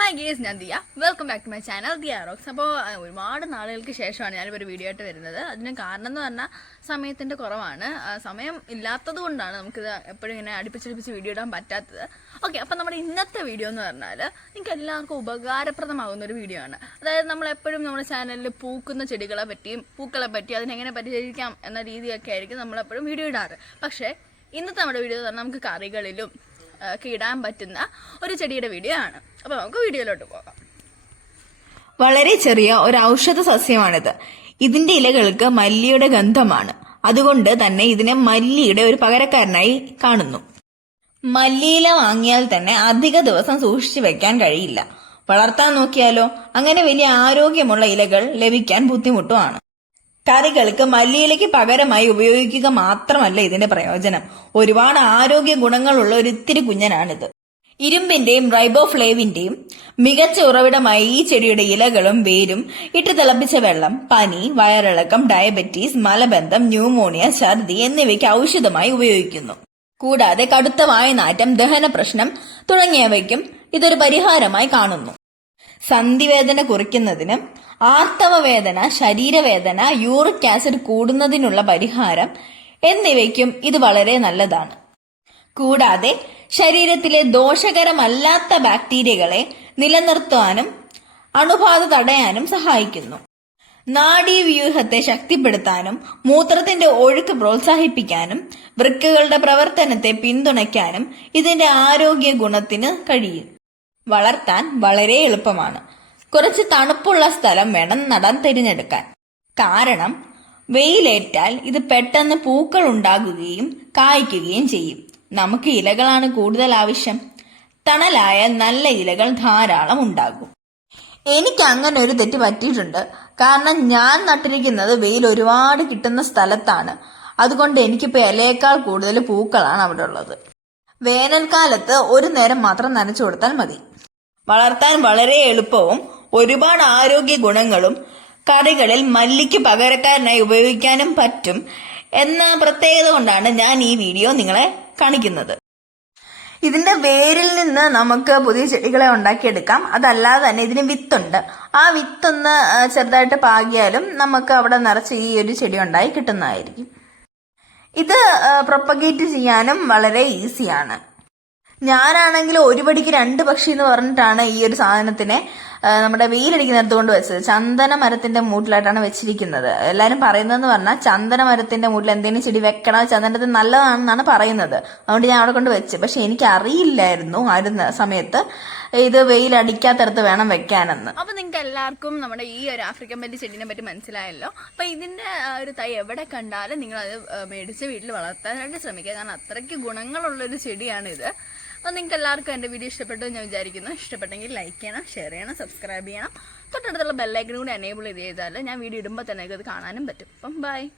Hi guys, ഞാൻ Diya. Welcome back to my channel Diya rocks. അപ്പോൾ ഒരുപാട് നാളുകൾക്ക് ശേഷമാണ് ഞാനിപ്പോൾ ഒരു വീഡിയോ ആയിട്ട് വരുന്നത്. അതിന് കാരണം എന്ന് പറഞ്ഞാൽ സമയത്തിൻ്റെ കുറവാണ്. സമയം ഇല്ലാത്തത് കൊണ്ടാണ് നമുക്കിത് എപ്പോഴും ഇങ്ങനെ അടുപ്പിച്ചടുപ്പിച്ച് വീഡിയോ ഇടാൻ പറ്റാത്തത്. ഓക്കെ, അപ്പം നമ്മുടെ ഇന്നത്തെ വീഡിയോ എന്ന് പറഞ്ഞാൽ നിങ്ങൾക്ക് എല്ലാവർക്കും ഉപകാരപ്രദമാകുന്ന ഒരു വീഡിയോ ആണ്. അതായത് നമ്മളെപ്പോഴും നമ്മുടെ ചാനലിൽ പൂക്കുന്ന ചെടികളെ പറ്റിയും പൂക്കളെ പറ്റിയും അതിനെങ്ങനെ പരിചരിക്കാം എന്ന രീതിയൊക്കെ ആയിരിക്കും നമ്മളെപ്പോഴും വീഡിയോ ഇടാറ്. പക്ഷേ ഇന്നത്തെ നമ്മുടെ വീഡിയോ എന്ന് പറഞ്ഞാൽ നമുക്ക് കറികളിലും ഒക്കെ ഇടാൻ പറ്റുന്ന ഒരു ചെടിയുടെ വീഡിയോ ആണ്. അപ്പൊ നമുക്ക് വീഡിയോയിലോട്ട് പോകാം. വളരെ ചെറിയ ഒരു ഔഷധ സസ്യമാണിത്. ഇതിന്റെ ഇലകൾക്ക് മല്ലിയുടെ ഗന്ധമാണ്. അതുകൊണ്ട് തന്നെ ഇതിനെ മല്ലിയുടെ ഒരു പകരക്കാരനായി കാണുന്നു. മല്ലിയില വാങ്ങിയാൽ തന്നെ അധിക ദിവസം സൂക്ഷിച്ചു വെക്കാൻ കഴിയില്ല. വളർത്താൻ നോക്കിയാലോ അങ്ങനെ വലിയ ആരോഗ്യമുള്ള ഇലകൾ ലഭിക്കാൻ ബുദ്ധിമുട്ടുമാണ്. കറികൾക്ക് മല്ലിയിലയ്ക്ക് പകരമായി ഉപയോഗിക്കുക മാത്രമല്ല ഇതിന്റെ പ്രയോജനം. ഒരുപാട് ആരോഗ്യ ഗുണങ്ങളുള്ള ഒരു ഇത്തിരി കുഞ്ഞനാണിത്. ഇരുമ്പിന്റെയും റൈബോഫ്ലേവിന്റെയും മികച്ച ഉറവിടമായി ഈ ചെടിയുടെ ഇലകളും വേരും ഇട്ട് തിളപ്പിച്ച വെള്ളം പനി, വയറിളക്കം, ഡയബറ്റീസ്, മലബന്ധം, ന്യൂമോണിയ, ഛർദി എന്നിവയ്ക്ക് ഔഷധമായി ഉപയോഗിക്കുന്നു. കൂടാതെ കടുത്ത വായനാറ്റം, ദഹന പ്രശ്നം തുടങ്ങിയവയ്ക്കും ഇതൊരു പരിഹാരമായി കാണുന്നു. സന്ധിവേദന കുറയ്ക്കുന്നതിനും ആർത്തവവേദന, ശരീരവേദന, യൂറിക് ആസിഡ് കൂടുന്നതിനുള്ള പരിഹാരം എന്നിവയ്ക്കും ഇത് വളരെ നല്ലതാണ്. കൂടാതെ ശരീരത്തിലെ ദോഷകരമല്ലാത്ത ബാക്ടീരിയകളെ നിലനിർത്താനും അണുബാധ തടയാനും സഹായിക്കുന്നു. നാഡീവ്യൂഹത്തെ ശക്തിപ്പെടുത്താനും മൂത്രത്തിന്റെ ഒഴുക്ക് പ്രോത്സാഹിപ്പിക്കാനും വൃക്കകളുടെ പ്രവർത്തനത്തെ പിന്തുണയ്ക്കാനും ഇതിന്റെ ആരോഗ്യ ഗുണത്തിന് കഴിയും. വളർത്താൻ വളരെ എളുപ്പമാണ്. കുറച്ച് തണുപ്പുള്ള സ്ഥലം വേണം നടാൻ തിരഞ്ഞെടുക്കാൻ. കാരണം വെയിലേറ്റാൽ ഇത് പെട്ടെന്ന് പൂക്കൾ ഉണ്ടാകുകയും കായ്ക്കുകയും ചെയ്യും. നമുക്ക് ഇലകളാണ് കൂടുതൽ ആവശ്യം. തണലായാൽ നല്ല ഇലകൾ ധാരാളം ഉണ്ടാകും. എനിക്ക് അങ്ങനെ ഒരു തെറ്റ് പറ്റിയിട്ടുണ്ട്. കാരണം ഞാൻ നട്ടിരിക്കുന്നത് വെയിൽ ഒരുപാട് കിട്ടുന്ന സ്ഥലത്താണ്. അതുകൊണ്ട് എനിക്കിപ്പോൾ ഇലയേക്കാൾ കൂടുതൽ പൂക്കളാണ് അവിടെ ഉള്ളത്. വേനൽക്കാലത്ത് ഒരു നേരം മാത്രം നനച്ചു കൊടുത്താൽ മതി. വളർത്താൻ വളരെ എളുപ്പവും ഒരുപാട് ആരോഗ്യ ഗുണങ്ങളും കറികളിൽ മല്ലിക്ക് പകരക്കാരനായി ഉപയോഗിക്കാനും പറ്റും എന്ന പ്രത്യേകത കൊണ്ടാണ് ഞാൻ ഈ വീഡിയോ നിങ്ങളെ കാണിക്കുന്നത്. ഇതിന്റെ വേരിൽ നിന്ന് നമുക്ക് പുതിയ ചെടികളെ ഉണ്ടാക്കിയെടുക്കാം. അതല്ലാതെ തന്നെ ഇതിന് വിത്തുണ്ട്. ആ വിത്തൊന്ന് ചെറുതായിട്ട് പാകിയാലും നമുക്ക് അവിടെ നിറച്ച് ഈ ഒരു ചെടി ഉണ്ടായി കിട്ടുന്നതായിരിക്കും. ഇത് പ്രൊപ്പഗേറ്റ് ചെയ്യാനും വളരെ ഈസിയാണ്. ഞാനാണെങ്കിൽ ഒരു പടിക്ക് രണ്ട് പക്ഷി എന്ന് പറഞ്ഞിട്ടാണ് ഈ ഒരു സാധനത്തിനെ നമ്മുടെ വെയിലടിക്കുന്നിടത്ത് കൊണ്ട് വെച്ചത്. ചന്ദന മരത്തിന്റെ മൂട്ടിലായിട്ടാണ് വെച്ചിരിക്കുന്നത്. എല്ലാവരും പറയുന്നതെന്ന് പറഞ്ഞാൽ ചന്ദന മരത്തിന്റെ മൂട്ടിൽ എന്തെങ്കിലും ചെടി വെക്കണം, ചന്ദനത്തിന് നല്ലതാണെന്നാണ് പറയുന്നത്. അതുകൊണ്ട് ഞാൻ അവിടെ കൊണ്ട് വെച്ച്. പക്ഷെ എനിക്ക് അറിയില്ലായിരുന്നു ആ ഒരു സമയത്ത് ഇത് വെയിലടിക്കാത്തടത്ത് വേണം വെക്കാനെന്ന്. അപ്പൊ നിങ്ങൾക്ക് എല്ലാവർക്കും നമ്മുടെ ഈ ഒരു ആഫ്രിക്കൻ ബെല്ലി ചെടിനെ പറ്റി മനസ്സിലായല്ലോ. അപ്പൊ ഇതിന്റെ ഒരു തൈ എവിടെ കണ്ടാലും നിങ്ങൾ അത് മേടിച്ച് വീട്ടിൽ വളർത്താനായിട്ട് ശ്രമിക്കുക. കാരണം അത്രയ്ക്ക് ഗുണങ്ങളുള്ളൊരു ചെടിയാണിത്. അപ്പോൾ നിങ്ങൾക്ക് എല്ലാവർക്കും എൻ്റെ വീഡിയോ ഇഷ്ടപ്പെട്ടു എന്ന് ഞാൻ വിചാരിക്കുന്നു. ഇഷ്ടപ്പെട്ടെങ്കിൽ ലൈക്ക് ചെയ്യണം, ഷെയർ ചെയ്യണം, സബ്സ്ക്രൈബ് ചെയ്യണം. തൊട്ടടുത്തുള്ള ബെല്ലൈക്കനും കൂടി എനേബിൾ ചെയ്താൽ ഞാൻ വീഡിയോ ഇടുമ്പോൾ തന്നെ അത് കാണാനും പറ്റും. അപ്പം ബൈ.